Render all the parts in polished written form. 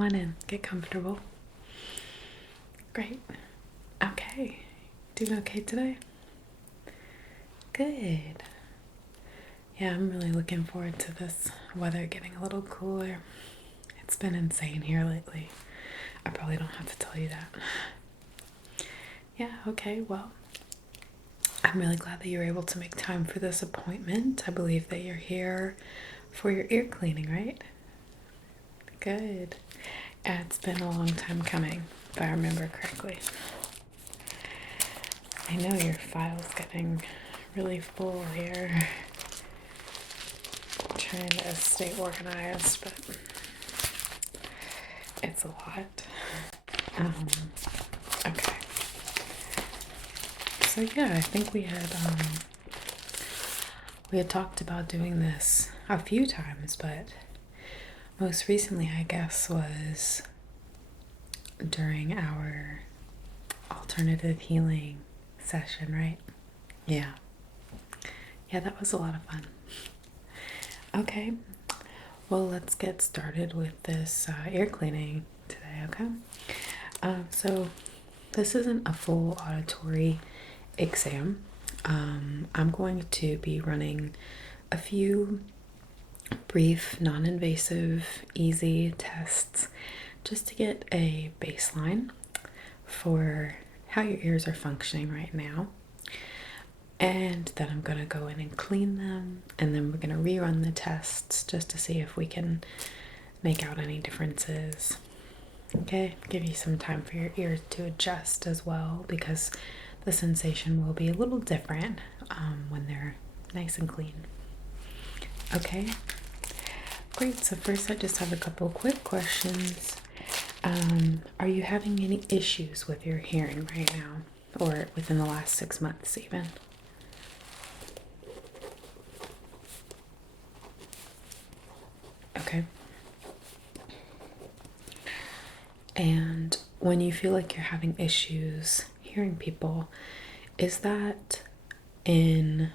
Come on in, get comfortable. Great. Okay. Doing okay today? Good. Yeah, I'm really looking forward to this weather getting a little cooler. It's been insane here lately. I probably don't have to tell you that. Yeah, okay, well, I'm really glad that you were able to make time for this appointment. I believe that you're here for your ear cleaning, right? Good. Yeah, it's been a long time coming, if I remember correctly. I know your file's getting really full here. I'm trying to stay organized, but it's a lot. Okay. So yeah, I think we had talked about doing this a few times, but most recently, I guess, was during our alternative healing session, right? Yeah. Yeah, that was a lot of fun. Okay. Well, let's get started with this ear cleaning today, okay? So this isn't a full auditory exam. I'm going to be running a few brief, non-invasive, easy tests just to get a baseline for how your ears are functioning right now. And then I'm going to go in and clean them, and then we're going to rerun the tests just to see if we can make out any differences. Okay, give you some time for your ears to adjust as well, because the sensation will be a little different when they're nice and clean. Okay, great. So first I just have a couple quick questions. Are you having any issues with your hearing right now, or within the last 6 months even? Okay. And when you feel like you're having issues hearing people, is that in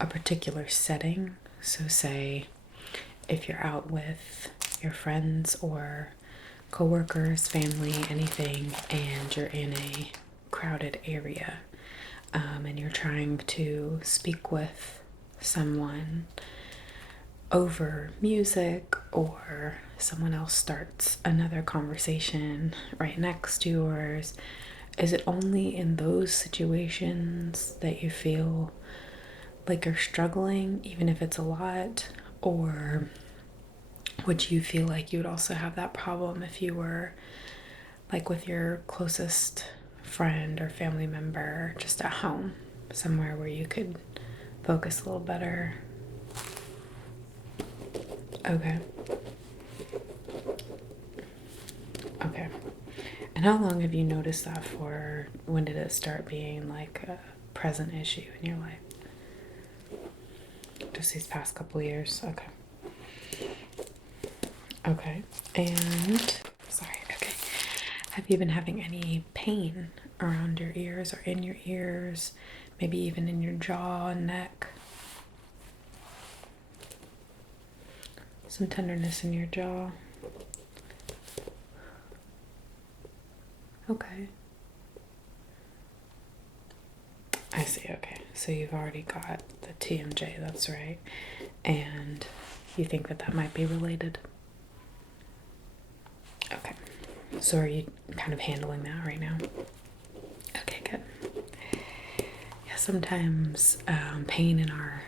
a particular setting? So say if you're out with your friends or coworkers, family, anything, and you're in a crowded area, and you're trying to speak with someone over music, or someone else starts another conversation right next to yours, is it only in those situations that you feel like you're struggling, even if it's a lot? Or would you feel like you would also have that problem if you were like with your closest friend or family member just at home, somewhere where you could focus a little better? Okay. Okay. And how long have you noticed that for? When did it start being like a present issue in your life? Just these past couple years. Okay. Okay. And sorry. Okay. Have you been having any pain around your ears or in your ears? Maybe even in your jaw and neck? Some tenderness in your jaw. Okay. I see, okay. So you've already got the TMJ, that's right. And you think that that might be related? Okay. So are you kind of handling that right now? Okay, good. Yeah, sometimes pain in our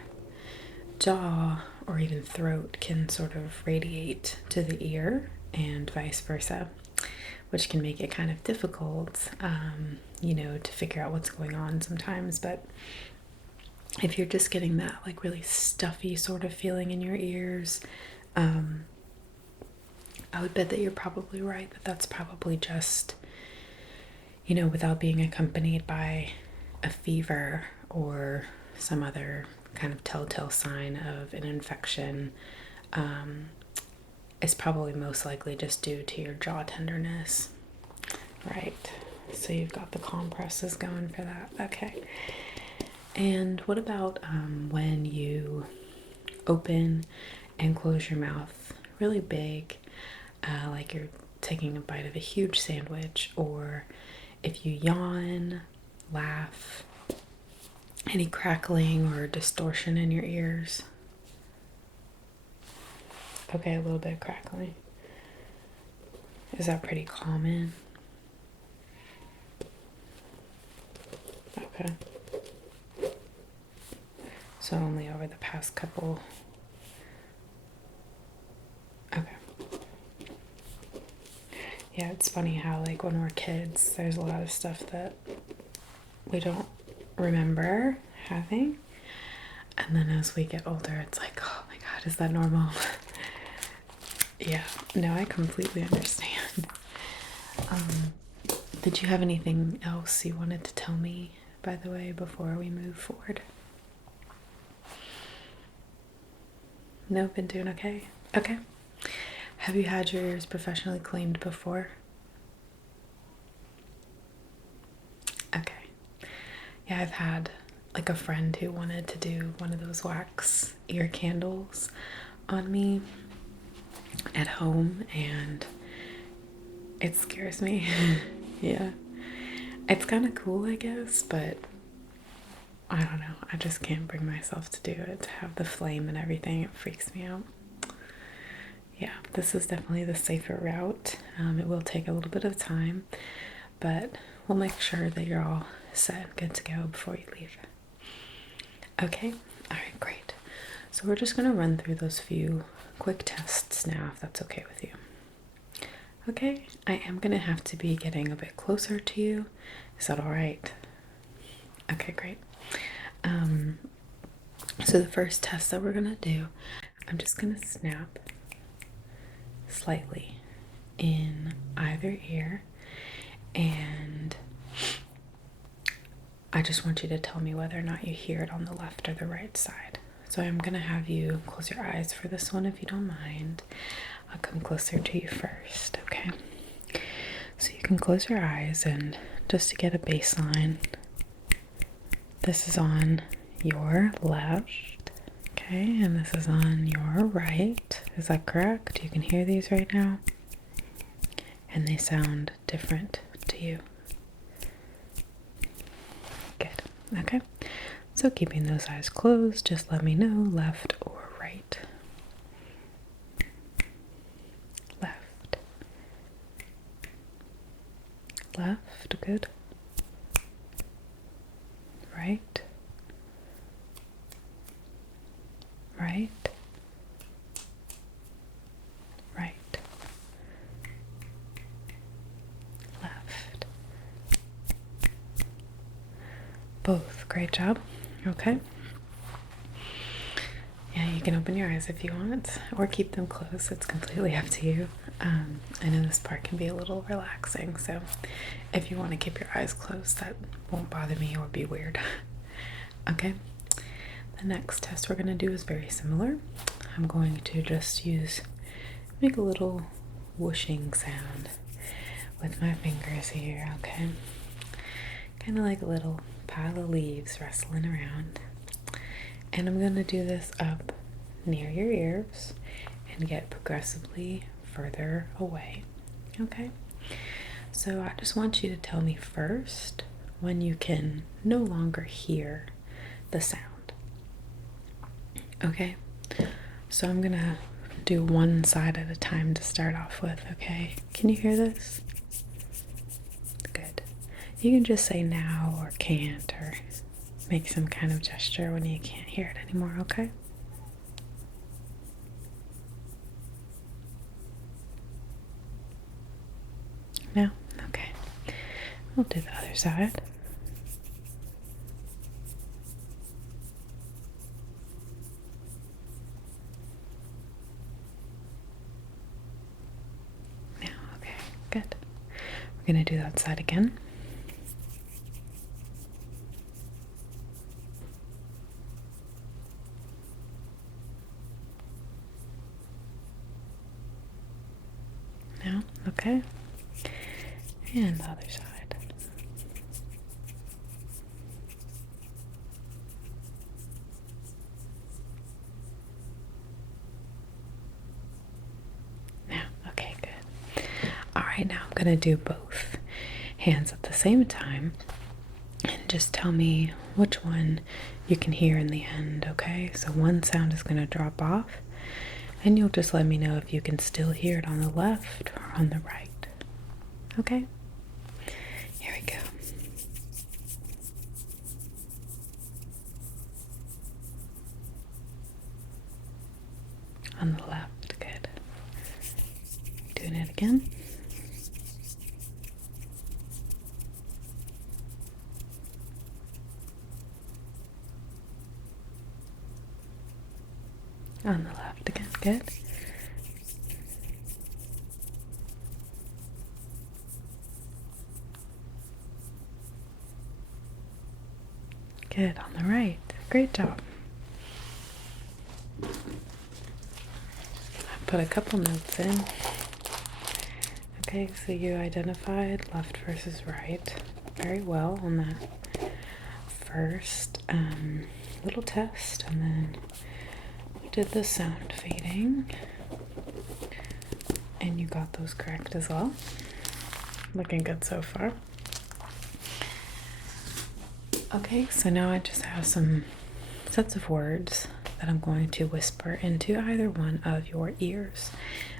jaw or even throat can sort of radiate to the ear and vice versa, which can make it kind of difficult, to figure out what's going on sometimes. But if you're just getting that like really stuffy sort of feeling in your ears, I would bet that you're probably right, that that's probably just, without being accompanied by a fever or some other kind of telltale sign of an infection, it's probably most likely just due to your jaw tenderness. Right. So you've got the compresses going for that. Okay. And what about when you open and close your mouth really big? like you're taking a bite of a huge sandwich, or if you yawn, laugh, any crackling or distortion in your ears. Okay, a little bit of crackling. Is that pretty common? Okay. So only over the past couple. Okay. Yeah, it's funny how, like, when we're kids, there's a lot of stuff that we don't remember having. And then as we get older, it's like, oh my God, is that normal? Yeah, no, I completely understand. Did you have anything else you wanted to tell me, by the way, before we move forward? No, been doing okay? Okay. Have you had your ears professionally cleaned before? Okay. Yeah, I've had like a friend who wanted to do one of those wax ear candles on me at home, and it scares me. Yeah. It's kind of cool, I guess, but I don't know. I just can't bring myself to do it, to have the flame and everything. It freaks me out. Yeah, this is definitely the safer route. It will take a little bit of time, but we'll make sure that you're all set and good to go before you leave. Okay, all right, great. So we're just gonna run through those few quick tests now, if that's okay with you. Okay, I am gonna have to be getting a bit closer to you. Is that all right? Okay, great. So the first test that we're gonna do, I'm just gonna snap slightly in either ear, and I just want you to tell me whether or not you hear it on the left or the right side. So I'm gonna have you close your eyes for this one if you don't mind. I'll come closer to you first, okay? So you can close your eyes, and just to get a baseline, this is on your left, okay? And this is on your right. Is that correct? You can hear these right now? And they sound different to you. Good. Okay. So keeping those eyes closed, just let me know left or right. Left. Left. Good. Right. Right. Right. Left. Both. Great job. Okay. Yeah, you can open your eyes if you want, or keep them closed. It's completely up to you. I know this part can be a little relaxing, so if you want to keep your eyes closed, that won't bother me or be weird. Okay. The next test we're going to do is very similar. I'm going to just make a little whooshing sound with my fingers here, okay? Kind of like a little pile of leaves rustling around. And I'm going to do this up near your ears and get progressively further away, okay? So I just want you to tell me first when you can no longer hear the sound, okay? So I'm going to do one side at a time to start off with, okay? Can you hear this? Good. You can just say now or can't, or make some kind of gesture when you can't hear it anymore, okay? No? Okay. We'll do the other side. Now, okay, good. We're going to do that side again. Now, okay. And the other side. Now, okay, good. Alright, now I'm going to do both hands at the same time. And just tell me which one you can hear in the end, okay? So one sound is going to drop off, and you'll just let me know if you can still hear it on the left or on the right. Okay? Here we go. On the left, good. Doing it again. On the left again, good. Good, on the right. Great job. I put a couple notes in. Okay, so you identified left versus right very well on that first little test, and then we did the sound fading, and you got those correct as well. Looking good so far. Okay, so now I just have some sets of words that I'm going to whisper into either one of your ears.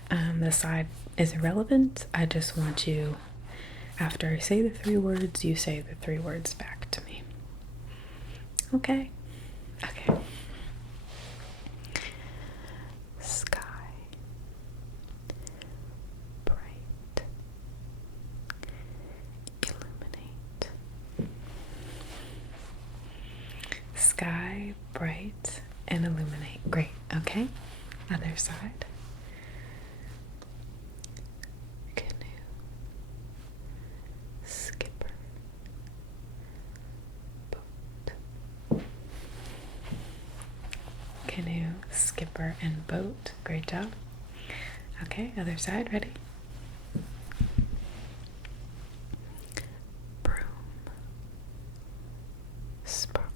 The side is irrelevant. I just want you, after I say the 3 words, you say the 3 words back to me. Okay? Okay. Sky. Bright. Illuminate. Sky, bright, and illuminate. Great. Okay. Other side. Canoe. Skipper. Boat. Canoe, skipper, and boat. Great job. Okay. Other side. Ready? Broom. Sparkle.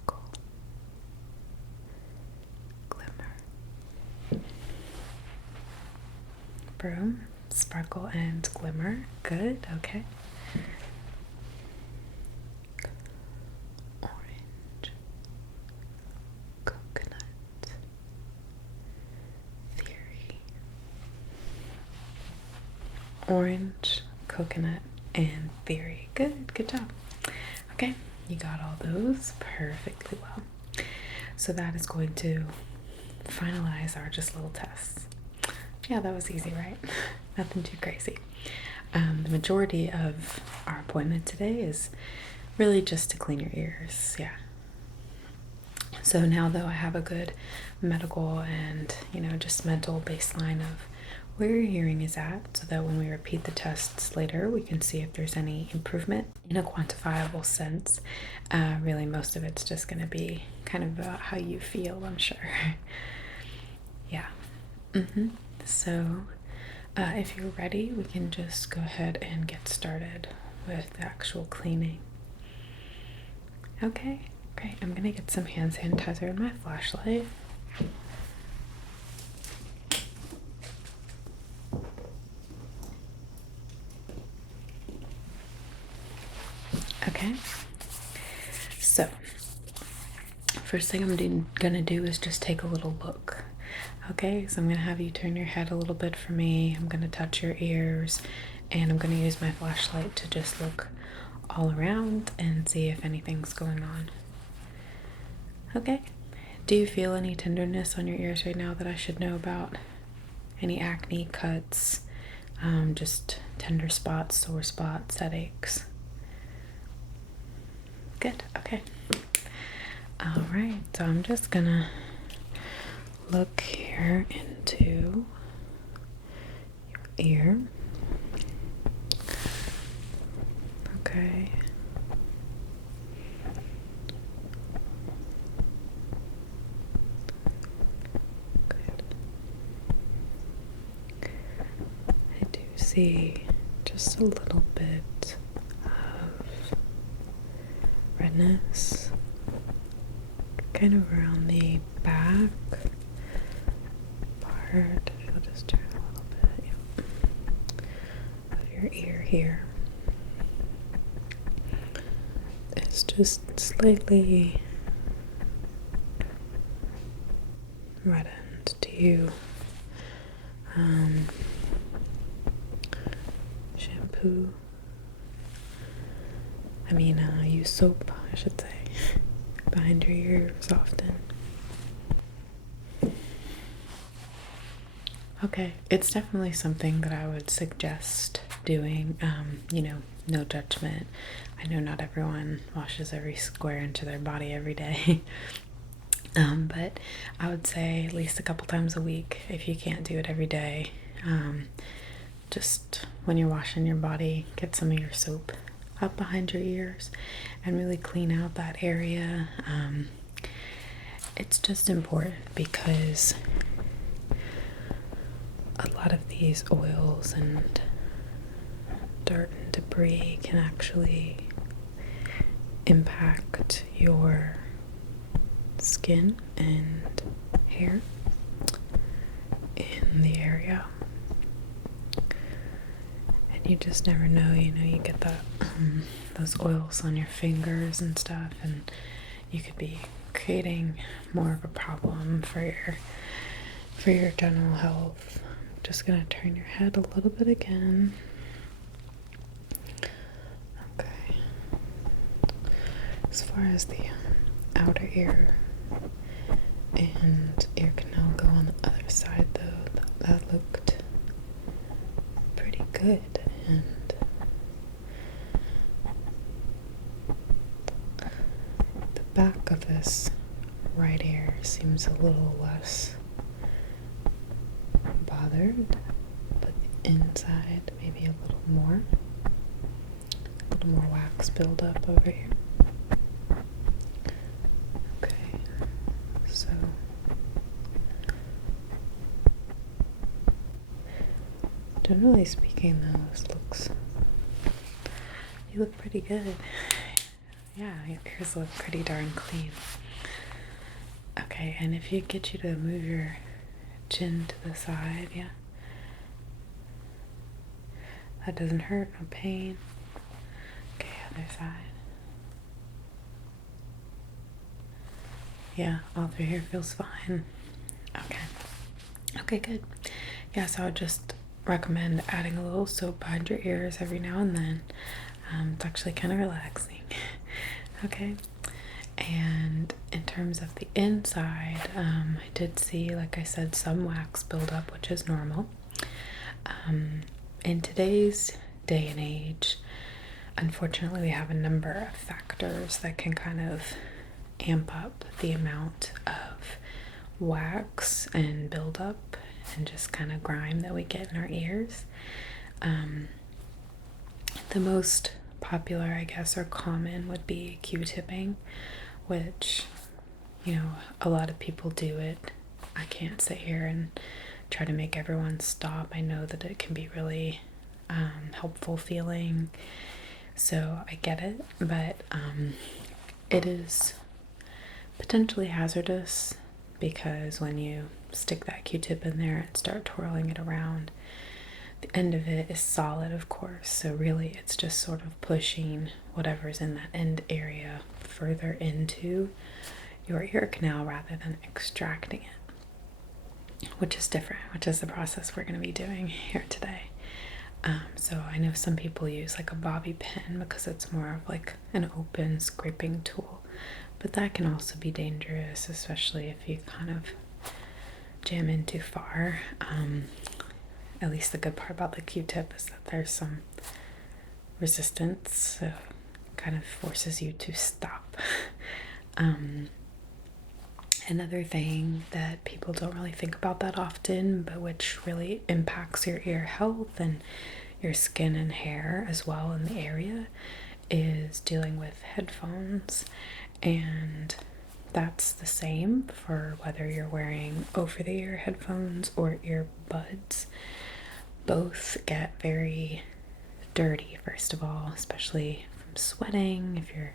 Broom, sparkle, and glimmer. Good, okay. Orange, coconut, theory. Orange, coconut, and theory. Good, good job. Okay, you got all those perfectly well. So that is going to finalize our just little tests. Yeah, that was easy, right? Nothing too crazy. The majority of our appointment today is really just to clean your ears. Yeah. So now, though, I have a good medical and, just mental baseline of where your hearing is at, so that when we repeat the tests later, we can see if there's any improvement in a quantifiable sense. Really, most of it's just going to be kind of about how you feel, I'm sure. Yeah. So, if you're ready, we can just go ahead and get started with the actual cleaning. Okay, great. I'm gonna get some hand sanitizer and my flashlight. Okay, so first thing I'm gonna do is just take a little look. Okay, so I'm gonna have you turn your head a little bit for me. I'm gonna touch your ears, and I'm gonna use my flashlight to just look all around and see if anything's going on. Okay, do you feel any tenderness on your ears right now that I should know about? Any acne, cuts, just tender spots, sore spots, headaches? Good, okay. All right, so I'm just gonna look here into your ear. Okay. Good. I do see just a little bit of redness kind of around the back part. I'll just turn a little bit, of your your ear here is just slightly reddened. Do you shampoo? Use soap, I should say, behind your ears often. Okay, it's definitely something that I would suggest doing. No judgment. I know not everyone washes every square inch of their body every day. But I would say at least a couple times a week. If you can't do it every day, just when you're washing your body, get some of your soap up behind your ears and really clean out that area. It's just important because a lot of these oils and dirt and debris can actually impact your skin and hair in the area. And you just never know, you get that those oils on your fingers and stuff, and you could be creating more of a problem for your general health. I'm just gonna turn your head a little bit again. Okay. As far as the outer ear and ear canal go on the other side, though, that looked pretty good. And the back of this right ear seems a little less bothered, but the inside maybe a little more wax buildup over here. Okay, so generally speaking, though, you look pretty good. Yeah, your ears look pretty darn clean. Okay, and if you get you to move your chin to the side, yeah. That doesn't hurt, no pain. Okay, other side. Yeah, all through here feels fine. Okay, good. Yeah, so I would just recommend adding a little soap behind your ears every now and then. It's actually kind of relaxing. Okay. And in terms of the inside, I did see, like I said, some wax buildup, which is normal. In today's day and age, unfortunately, we have a number of factors that can kind of amp up the amount of wax and buildup and just kind of grime that we get in our ears. The most popular, I guess, or common would be Q-tipping, which, a lot of people do it. I can't sit here and try to make everyone stop. I know that it can be really helpful feeling, so I get it, but it is potentially hazardous because when you stick that Q-tip in there and start twirling it around, the end of it is solid, of course, so really it's just sort of pushing whatever's in that end area further into your ear canal rather than extracting it, which is different, which is the process we're going to be doing here today. So I know some people use like a bobby pin because it's more of like an open scraping tool, but that can also be dangerous, especially if you kind of jam in too far. At least the good part about the Q-tip is that there's some resistance, so it kind of forces you to stop. Another thing that people don't really think about that often, but which really impacts your ear health and your skin and hair as well in the area, is dealing with headphones. And that's the same for whether you're wearing over-the-ear headphones or earbuds. Both get very dirty, first of all, especially from sweating, if you're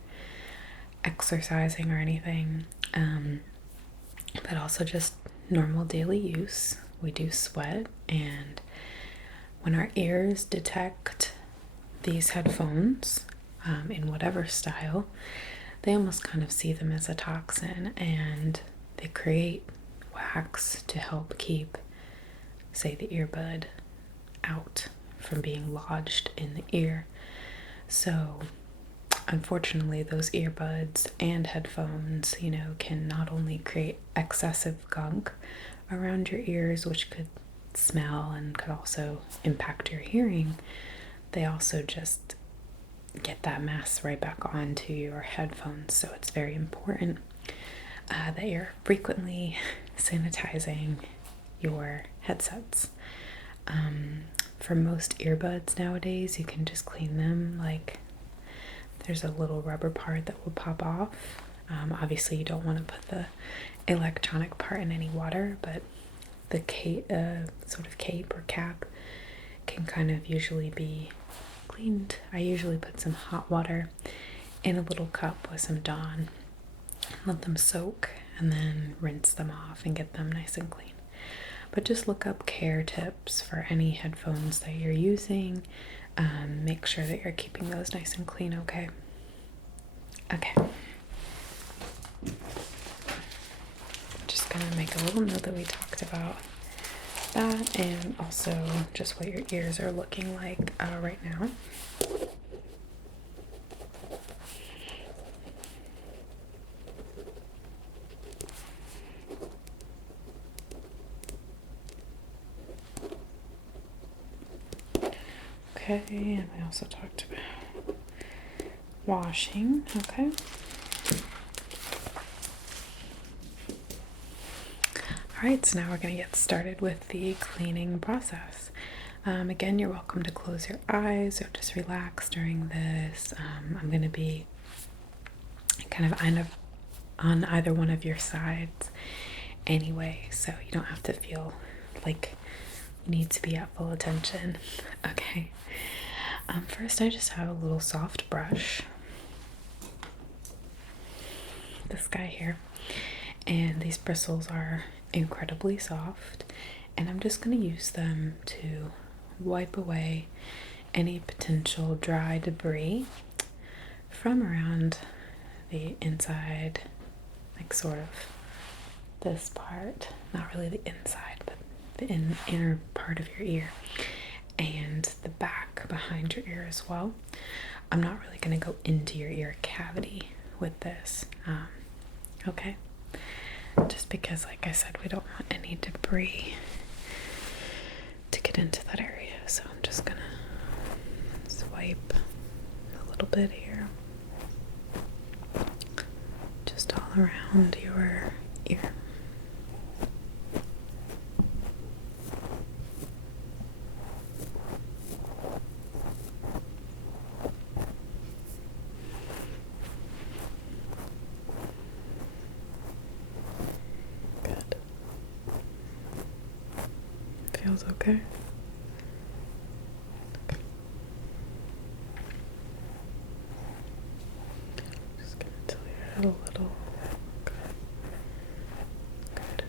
exercising or anything. But also just normal daily use. We do sweat, and when our ears detect these headphones, in whatever style, they almost kind of see them as a toxin, and they create wax to help keep, say, the earbud out from being lodged in the ear. So unfortunately, those earbuds and headphones, can not only create excessive gunk around your ears, which could smell and could also impact your hearing, they also just get that mess right back onto your headphones. So it's very important that you're frequently sanitizing your headsets. For most earbuds nowadays, you can just clean them. Like, there's a little rubber part that will pop off. Obviously, you don't want to put the electronic part in any water, but the sort of cape or cap can kind of usually be cleaned. I usually put some hot water in a little cup with some Dawn, let them soak, and then rinse them off and get them nice and clean. But just look up care tips for any headphones that you're using. Make sure that you're keeping those nice and clean, okay? Okay. Just gonna make a little note that we talked about that, and also just what your ears are looking like right now. Okay, and we also talked about washing, okay? Alright, so now we're going to get started with the cleaning process. Again, you're welcome to close your eyes or just relax during this. I'm going to be kind of on either one of your sides anyway, so you don't have to feel like you need to be at full attention. Okay. First, I just have a little soft brush. This guy here. And these bristles are incredibly soft. And I'm just going to use them to wipe away any potential dry debris from around the inside, like sort of this part. Not really the inside, but the inner part of your ear. And the back behind your ear as well. I'm not really going to go into your ear cavity with this, okay? Just because, like I said, we don't want any debris to get into that area. So I'm just going to swipe a little bit here. Just all around your ear. Feels okay? Just gonna tilt your head a little. Okay. Good.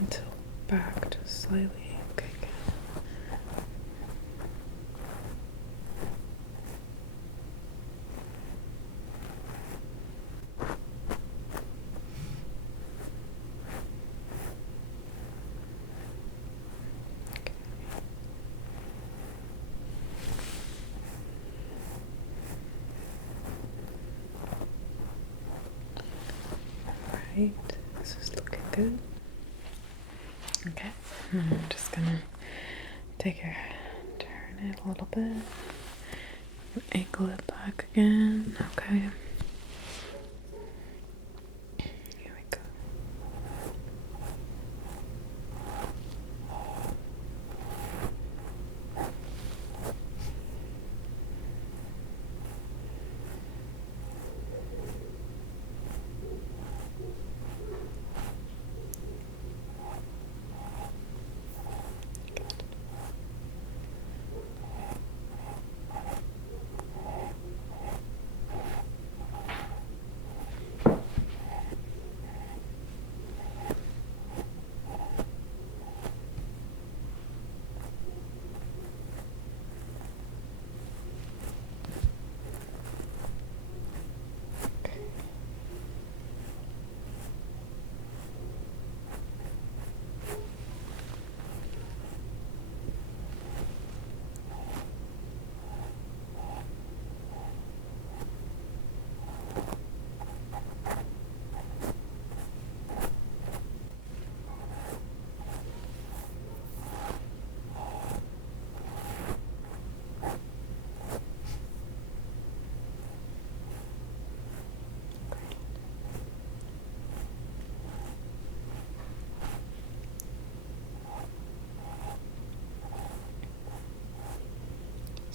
Until back just slightly. Okay, good. Alright, this is looking good. Okay, I'm just gonna take your head, turn it a little bit, angle it back again. Okay. Here we go.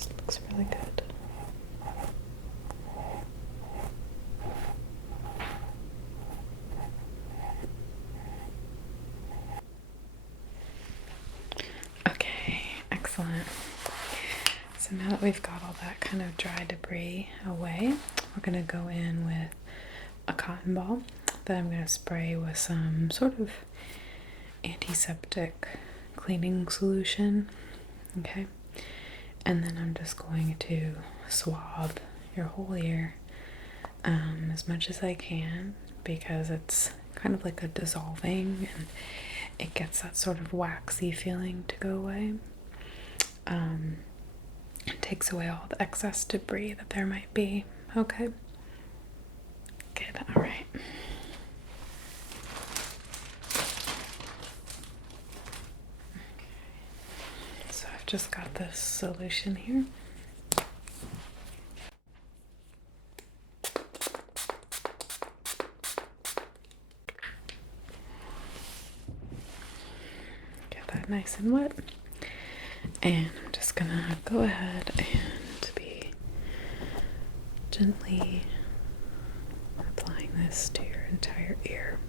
Looks really good. Okay, excellent. So now that we've got all that kind of dry debris away, we're going to go in with a cotton ball that I'm going to spray with some sort of antiseptic cleaning solution. Okay, and then I'm just going to swab your whole ear as much as I can, because it's kind of like a dissolving and it gets that sort of waxy feeling to go away. It takes away all the excess debris that there might be. Okay, good. All right. So I've just got this solution here. Get that nice and wet. And I'm just gonna go ahead and be gently applying this to your entire ear.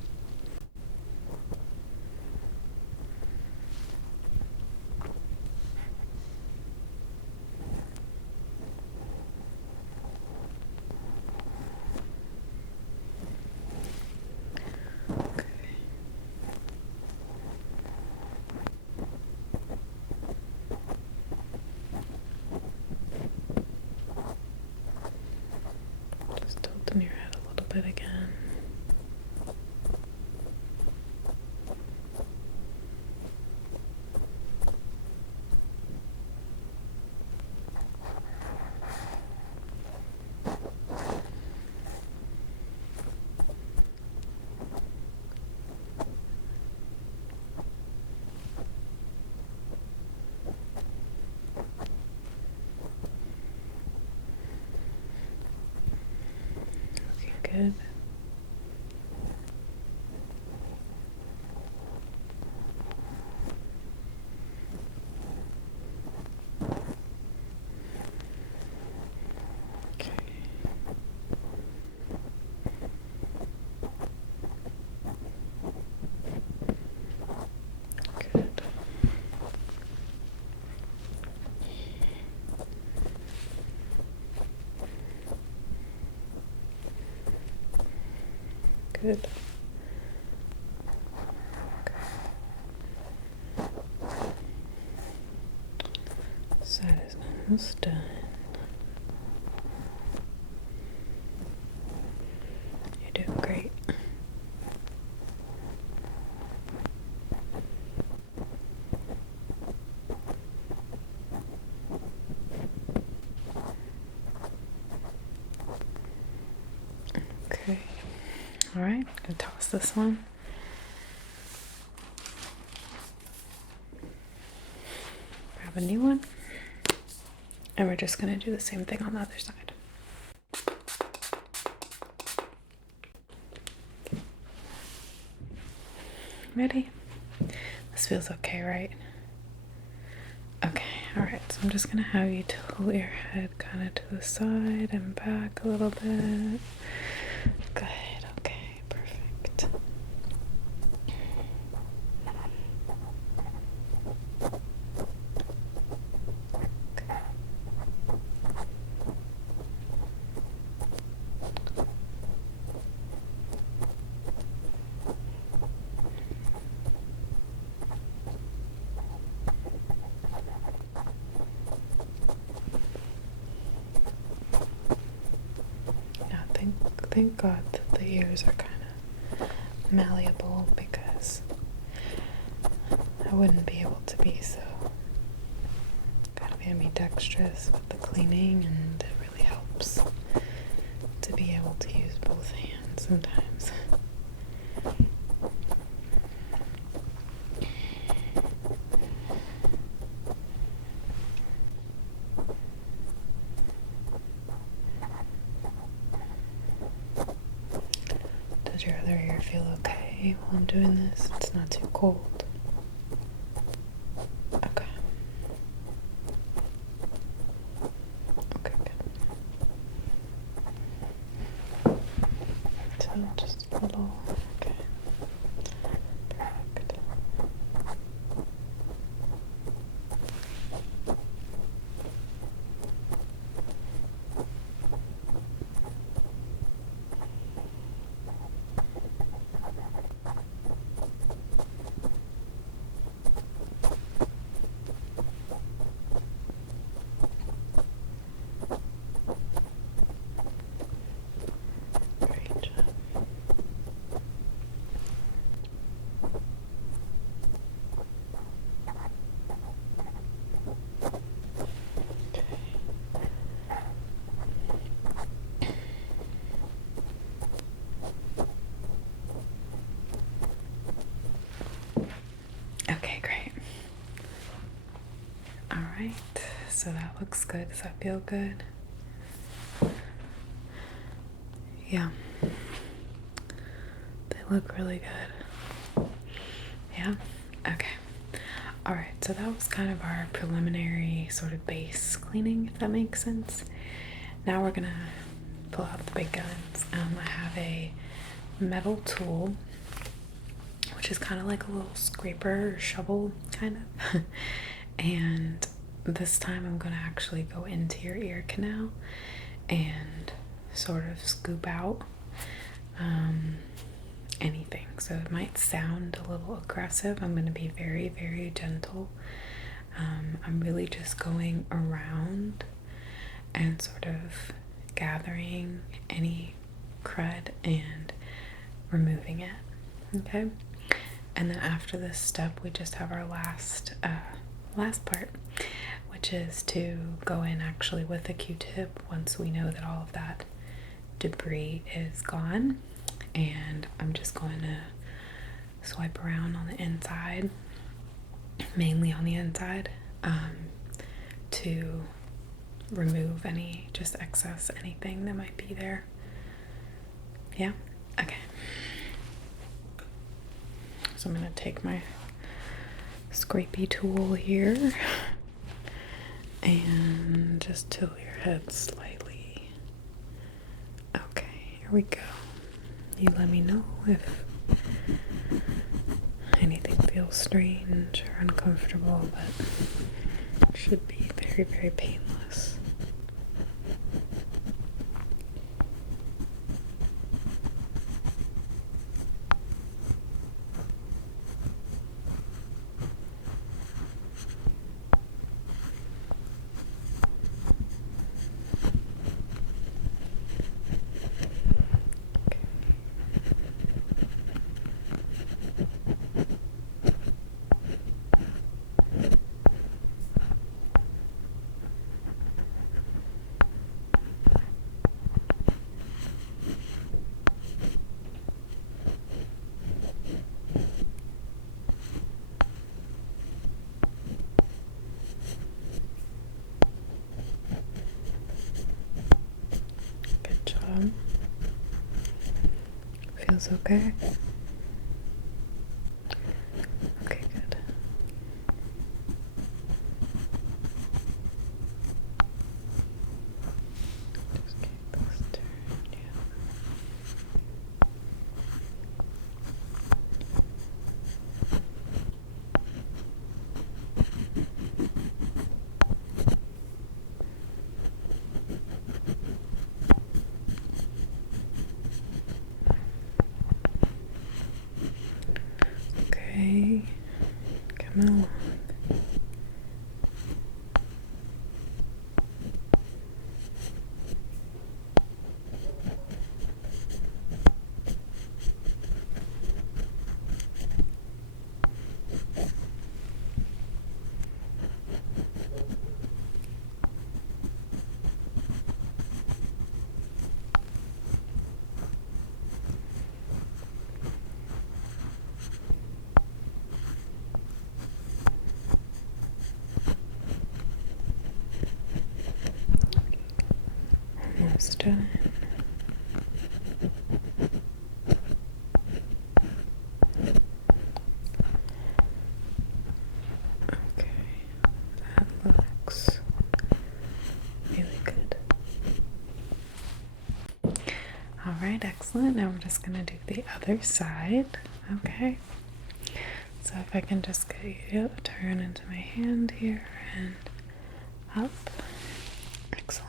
Just tilting your head a little bit again. Good. Okay. Good. Good. Okay. So that is almost done. You're doing great. Okay. All right, I'm gonna toss this one. Grab a new one. And we're just gonna do the same thing on the other side. Ready? This feels okay, right? Okay, all right, so I'm just gonna have you tilt your head kind of to the side and back a little bit. Good, okay, perfect. Thank God that the ears are kind of malleable, because I wouldn't be able to be so kind of ambidextrous with the cleaning, and it really helps to be able to use both hands sometimes. Does your other ear feel okay while I'm doing this? It's not too cold. Okay. little. Okay. Perfect. Great job. Okay, great. All right, so that looks good. Does that feel good? Yeah. They look really good. Yeah? Okay. All right, so that was kind of our preliminary sort of base cleaning, if that makes sense. Now we're gonna pull out the big guns. I have a metal tool, which is kind of like a little scraper or shovel, kind of. And this time I'm gonna actually go into your ear canal and sort of scoop out anything. So it might sound a little aggressive. I'm going to be very, very gentle. I'm really just going around and sort of gathering any crud and removing it. Okay? And then after this step, we just have our last part, which is to go in actually with a Q-tip once we know that all of that debris is gone. And I'm just going to swipe around on the inside, mainly on the inside, to remove any just excess, anything that might be there. Yeah? Okay. So I'm going to take my scrapey tool here and just tilt your head slightly. Okay, here we go. You let me know if anything feels strange or uncomfortable, but it should be very, very painless. Good job. Feels okay? Okay, good. Just get this turned, yeah. Okay, come along. Almost done. Okay, that looks really good. Alrighty, right, excellent. Now we're just gonna do the other side. Okay. So if I can just get you to turn into my hand here and up. Excellent.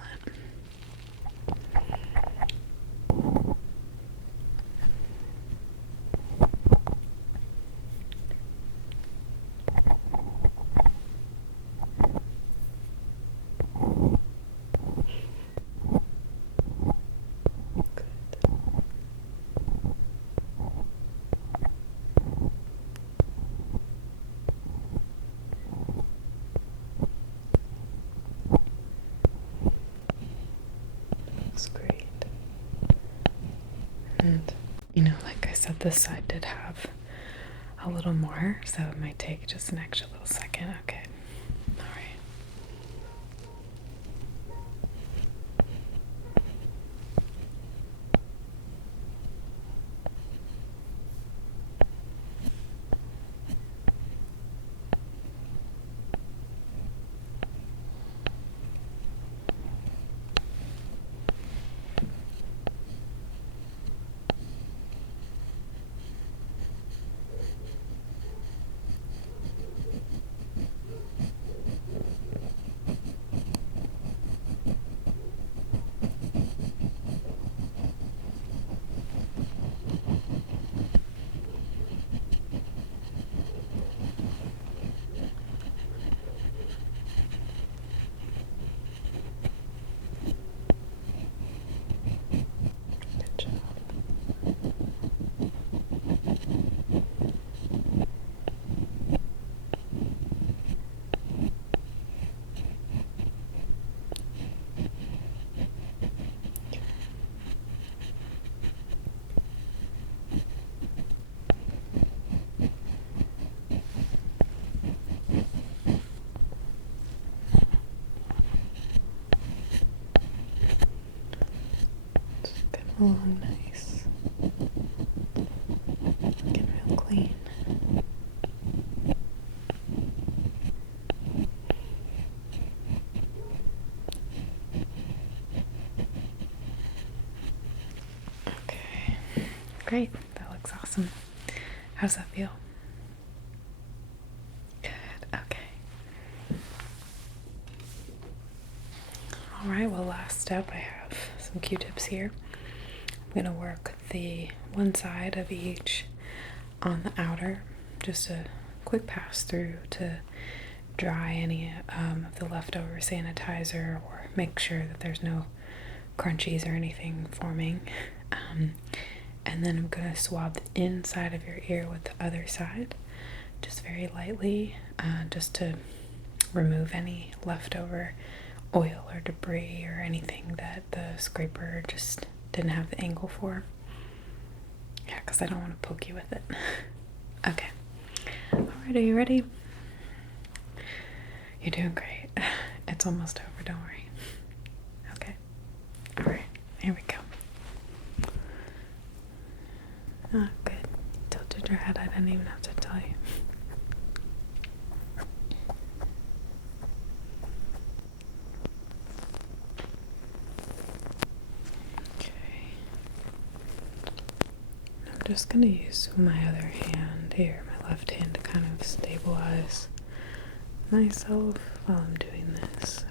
That's great. And, like I said, this side did have a little more, so it might take just an extra little second. Okay. All right. Good job. Getting along nice. Getting real clean. Okay. Great. That looks awesome. How does that feel? Good. Okay. Alright, well, last step, I have some Q-tips here. I'm going to work the one side of each on the outer, just a quick pass through to dry any of the leftover sanitizer or make sure that there's no crunchies or anything forming. And then I'm going to swab the inside of your ear with the other side, just very lightly, just to remove any leftover oil or debris or anything that the scraper just didn't have the angle for. Yeah, because I don't want to poke you with it. Okay. Alright, are you ready? You're doing great. It's almost over, don't worry. Okay. Alright, here we go. Oh, good. Tilted your head, I didn't even have to tell you. I'm just going to use my other hand here, my left hand, to kind of stabilize myself while I'm doing this.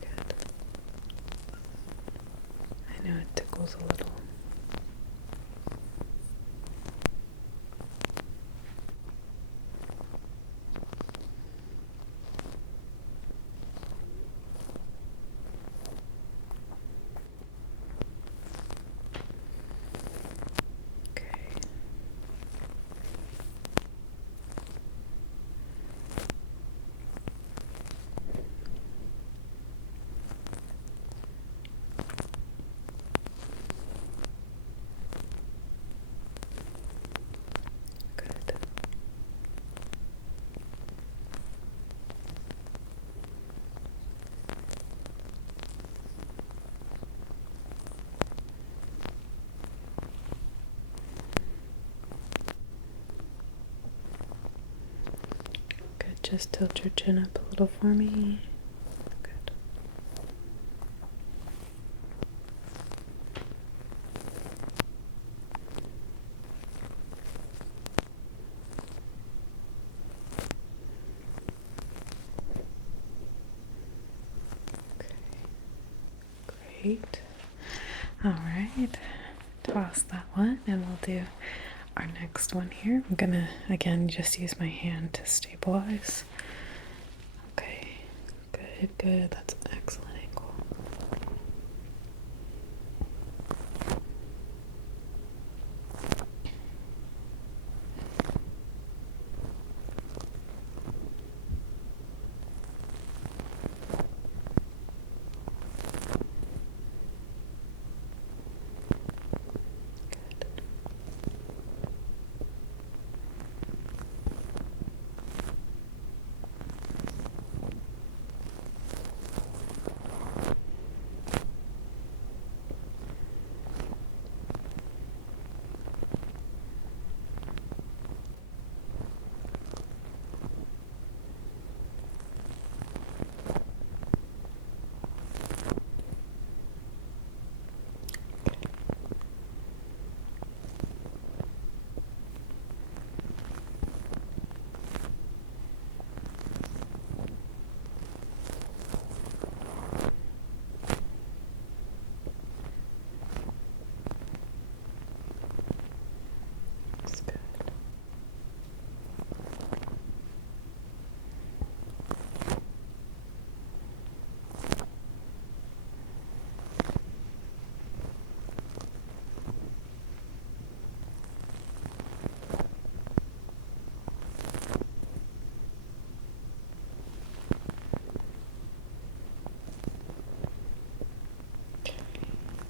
Good. I know it tickles a little. just tilt your chin up a little for me. Good. Great. All right, toss that one and we'll do our next one here. I'm gonna again just use my hand to stabilize. Okay, good. That's an excellent angle. That's good.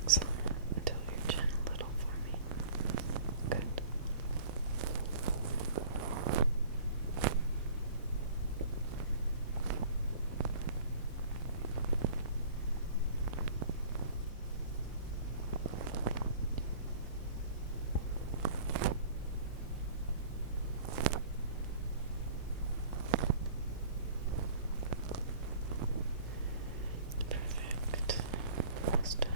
Excellent. Tilt your chin a little for me. Good. Perfect. Almost done.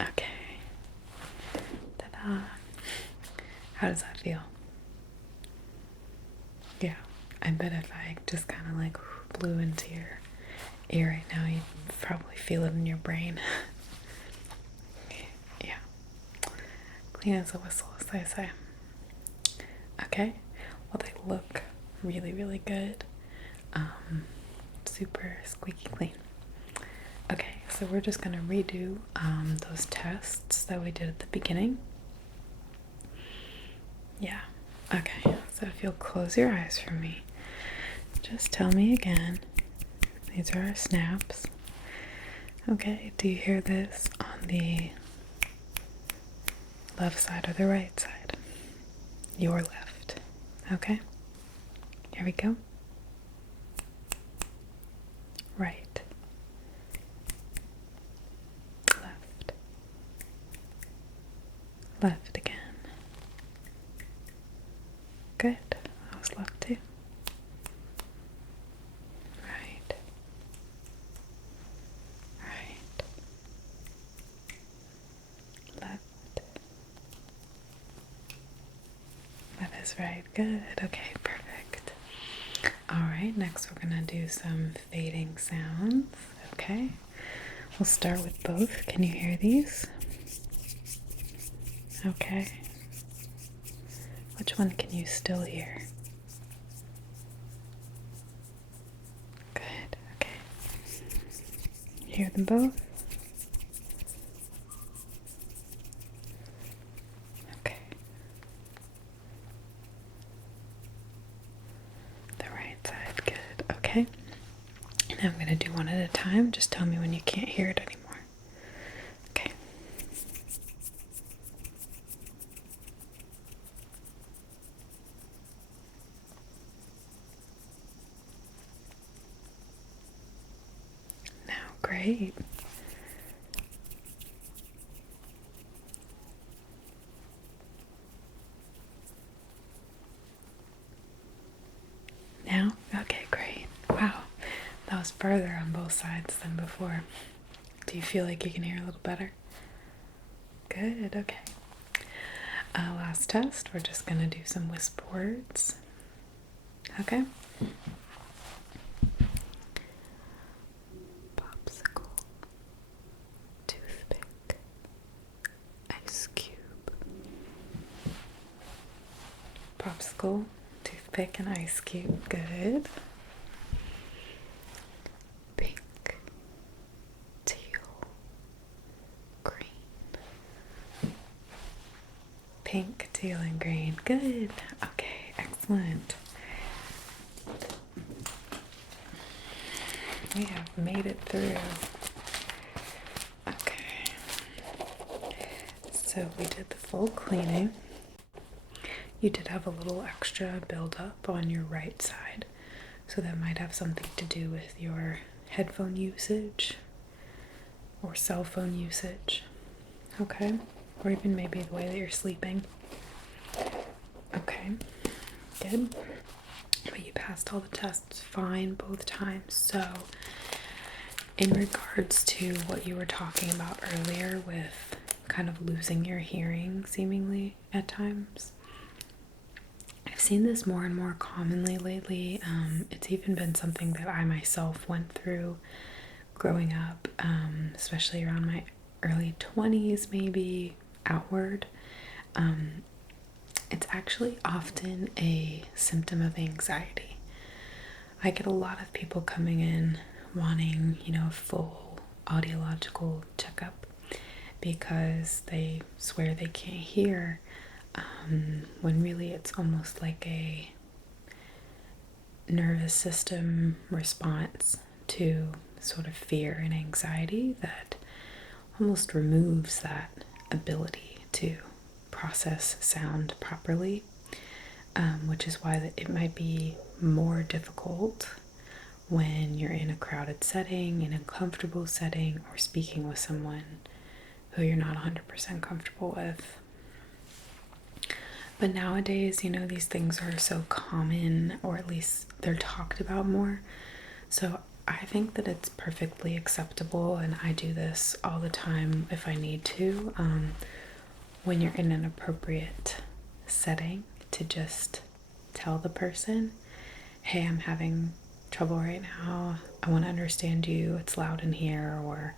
Okay. Ta-da. How does that feel? Yeah. I bet if I just kind of like blew into your ear right now, you'd probably feel it in your brain. Yeah. Clean as a whistle, as they say. Okay. Well, they look really good. Super squeaky clean. Okay, so we're just gonna redo those tests that we did at the beginning. Yeah. Okay, so if you'll close your eyes for me, just tell me again. These are our snaps. Okay, do you hear this on the left side or the right side? Your left. Okay, here we go. Right. Left. Left again. Good. That was left too. Right. Right. Left. That is right. Good. Okay, perfect. Alright, next we're gonna do some fading sounds. Okay. We'll start with both. Can you hear these? Okay. Which one can you still hear? Good. Okay. Hear them both? Okay. The right side. Good. Okay. Now I'm going to do one at a time. Just tell me when you can't hear it anymore. Okay. Now, great. How's further on both sides than before? Do you feel like you can hear a little better? Good, okay. Last test, we're just gonna do some whisper words. Okay? Popsicle, toothpick, ice cube. Popsicle, toothpick, and ice cube. Good. Pink, teal, green. Pink, teal, and green. Good. Okay, excellent. We have made it through. Okay. So we did the full cleaning. You did have a little extra buildup on your right side. So that might have something to do with your headphone usage or cell phone usage. Okay. Or even maybe the way that you're sleeping. Okay. Good. But you passed all the tests fine both times. So in regards to what you were talking about earlier with kind of losing your hearing seemingly at times, I've seen this more and more commonly lately. It's even been something that I myself went through growing up, especially around my early 20s, maybe outward. It's actually often a symptom of anxiety. I get a lot of people coming in wanting, a full audiological checkup because they swear they can't hear, when really it's almost like a nervous system response to sort of fear and anxiety that almost removes that ability to process sound properly, which is why it might be more difficult when you're in a crowded setting, in a comfortable setting, or speaking with someone who you're not 100% comfortable with. But nowadays, these things are so common, or at least they're talked about more. So I think that it's perfectly acceptable, and I do this all the time if I need to, when you're in an appropriate setting, to just tell the person, hey, I'm having trouble right now. I want to understand you. It's loud in here, or,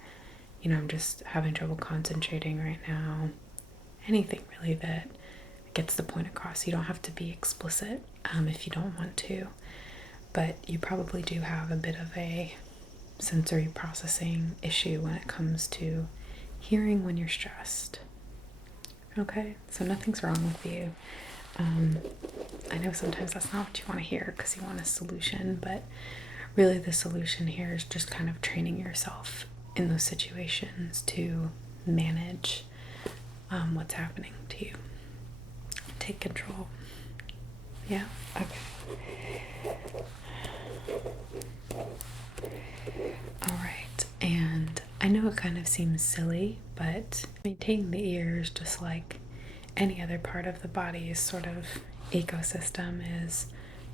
I'm just having trouble concentrating right now. Anything really that gets the point across. You don't have to be explicit if you don't want to, but you probably do have a bit of a sensory processing issue when it comes to hearing when you're stressed. Okay, so nothing's wrong with you. I know sometimes that's not what you want to hear because you want a solution, but really the solution here is just kind of training yourself in those situations to manage what's happening to you. Take control. Yeah? Okay. Alright, and I know it kind of seems silly, but maintaining the ears, just like any other part of the body's sort of ecosystem, is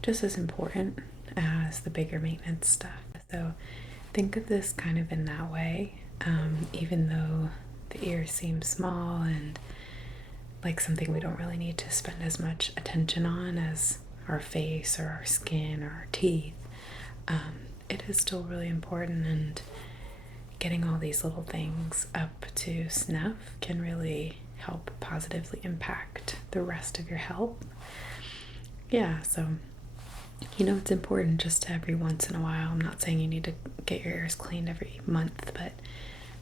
just as important as the bigger maintenance stuff. So think of this kind of in that way, even though the ears seem small and like something we don't really need to spend as much attention on as our face or our skin or our teeth. It is still really important, and getting all these little things up to snuff can really help positively impact the rest of your health. Yeah, so it's important just every once in a while. I'm not saying you need to get your ears cleaned every month, but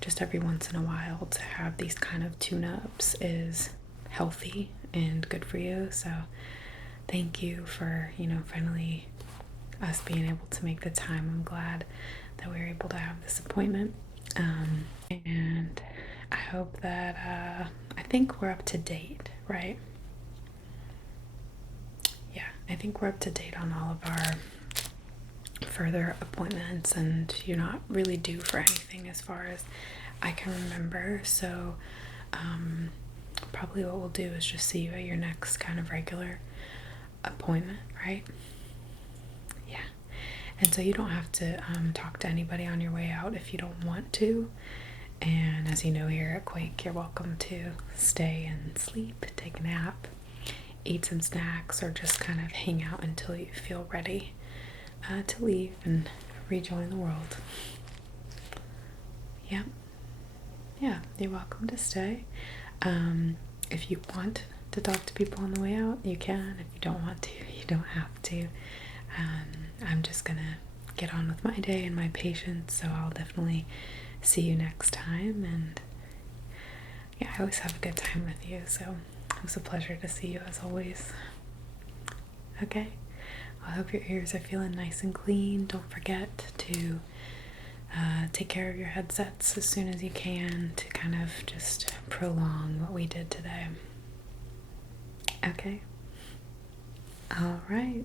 just every once in a while to have these kind of tune-ups is healthy and good for you. So thank you for, finally us being able to make the time. I'm glad that we were able to have this appointment. And I hope that, I think we're up to date, right? Yeah, I think we're up to date on all of our further appointments, and you're not really due for anything as far as I can remember. So probably what we'll do is just see you at your next kind of regular appointment, right? Yeah. And so you don't have to talk to anybody on your way out if you don't want to. And as you know, here at Quake, you're welcome to stay and sleep, take a nap, eat some snacks, or just kind of hang out until you feel ready to leave and rejoin the world. Yeah. Yeah, you're welcome to stay. If you want to talk to people on the way out, you can. If you don't want to, you don't have to. I'm just gonna get on with my day and my patients, so I'll definitely see you next time. And yeah, I always have a good time with you, so it was a pleasure to see you as always. Okay, I hope your ears are feeling nice and clean. Don't forget to take care of your headsets as soon as you can to kind of just prolong what we did today. Okay? All right.